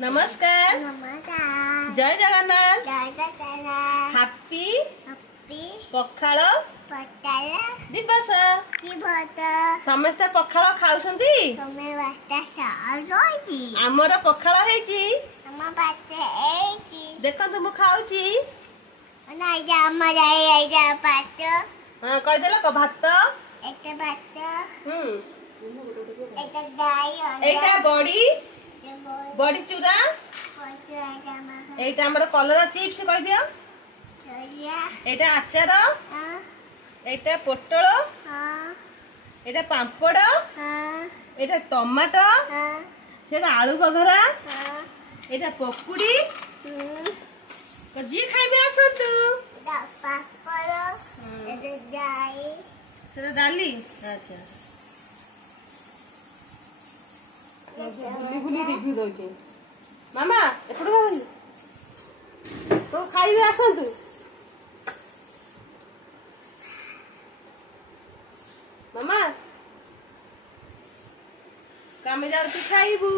नमस्कार नमस्कार जय जगन्नाथ जय जगन्नाथ हैप्पी हैप्पी पखाल पताल दिवस दिवस समस्ते पखाल खाउछंती तुम्हें वास्ता सारोई आमर पखाल हेची हम बाते एची देखंतु मु खाउची ना जा मजाई जा पात हां कहि देला क भात एक बात एक एटा दाई बड़ी बड़ी चूरा एटा हमर कलरा चिप्स कहि दियो एटा अचार एटा पोटल एटा पांपड़ एटा टमाटो सेटा आलू बघरा एटा पकुड़ी तो जी खाइबे आसंतु सेटा डाली अच्छा बुली बुली रिव्यू दउची मामा एपड़ गावली तो खाइबे आसंतु मामा कामे जाउ तू खाइबू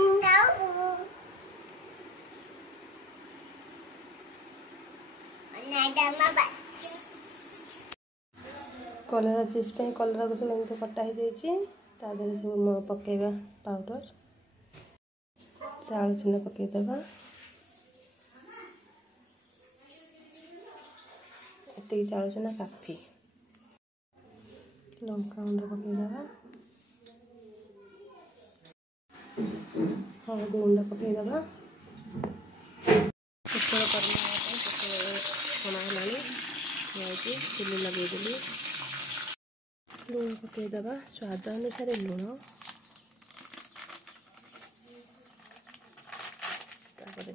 कलरा चिप्स पे कलरा को सब एमती कटा हो जाइए सब पकेबा पाउडर चाउल चूना पकईदबा एति चाउल चूना काफी लंका गुंड पकईदबा हलदी गुंड पकईदबा पोटल छणा चुली लगेदेली लुण पकईदबा स्वाद अनुसार लुण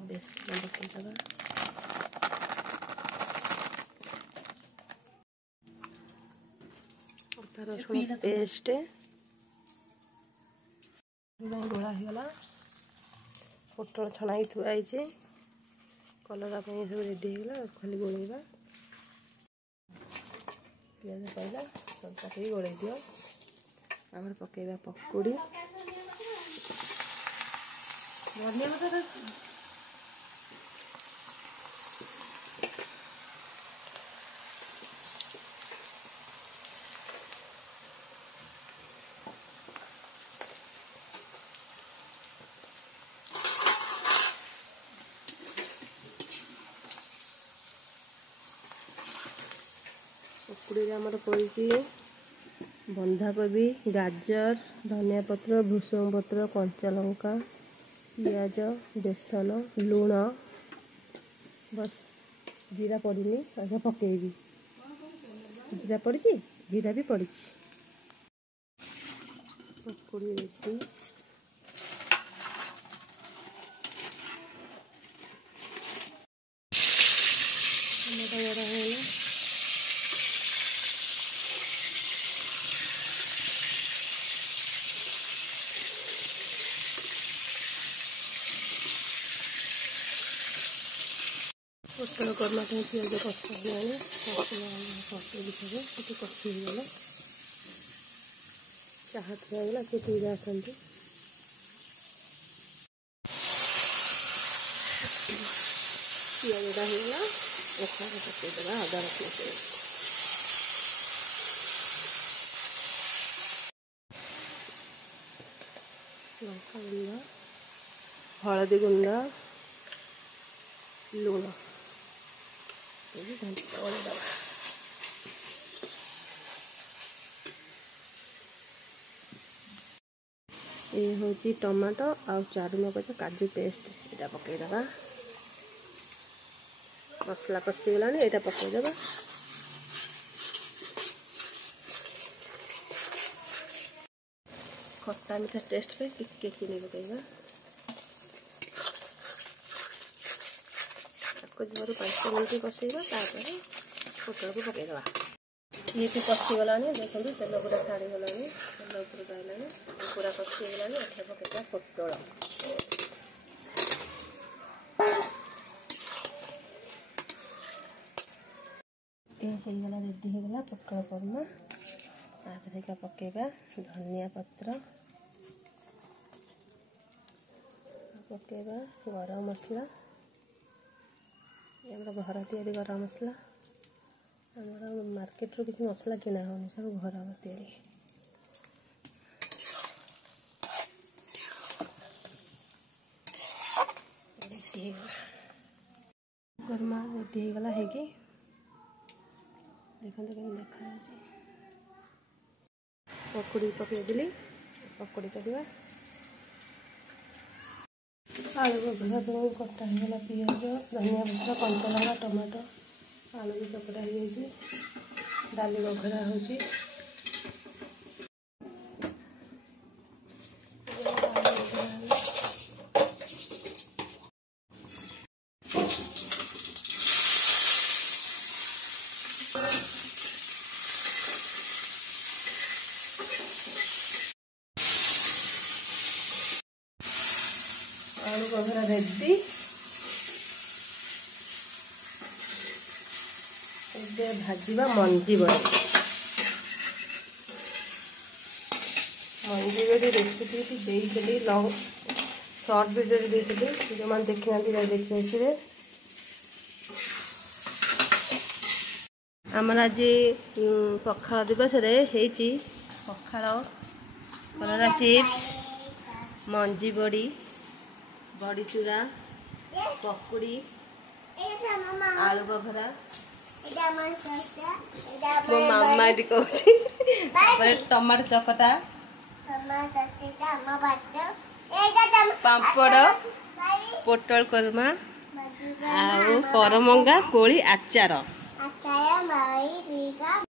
बेसन पकईदबा अदा रसुण पेस्ट गोला होगा पोटल छणा थुआई कलरा सब रेडी होगा खाली गोलेबा पियाज पड़ा सब पकड़ गोल दियो आम पकईबा पकुड़ी पकुड़ी आमर पड़ी बंधाकोबी गाजर धनिया पत्र भृषंग पत्र कंचा लंका पियाज बेसन लुण बस जीरा पड़नी आगे पकेबी जीरा पड़ी जीरा भी पड़ी पकुड़ी रेडी पोटल करमा पियाज कषा कषी कषीगला चाह थुआगला से पीवा आसती पियाजा होगा पकईदे अदा रसुण पेस्ट लंका गुंड हलदी गुंड लुण ये हूँ टमाटो आ चारू मगज काजू पेस्ट यहाँ पकईदबा मसला कषीगला यहाँ पकईदबा खट्टा मीठा टेस्ट पे टिके चीनी पकईबा जब 5 मिनट कषेगा पोटल को पकईदबा ये भी कषीगला देखो तेल पूरा छाड़ीगला तेल उपरक आइलानी पूरा कषीगला एठे पकईदबा पोटल होगला रेडी होगला पोटल करमा आधा पकईबा धनिया पत्र पकेबा गरम मसला आम घर तैयारी गरम मसला आम मार्केट रू किसी मसला किना होनी सब घर तैयारी गरमा रेडी होगला है कि देखते कहीं देखा पकुड़ी पकईदेली पकुड़ी करवा आलू बघरा कटा होगा पिज धनिया पत्र कंचा लगा टमाटो आलू भी चकटा हो डाली बघरा हो आलू बघरा रेडी ए भाजवा मंजी बड़ी रेसिपी देती लॉन्ग शॉर्ट वीडियो देती जो मैंने देखी ना देखिए आमर आज पखाल दिवस पखाल कलरा चिप्स मंजी बड़ी बड़ी चूरा पकुड़ी आलू बघरा मो मामा कहूँ टमाटो चकटा पापड़ पोटल कोरमा आ करमंगा कोली आचार।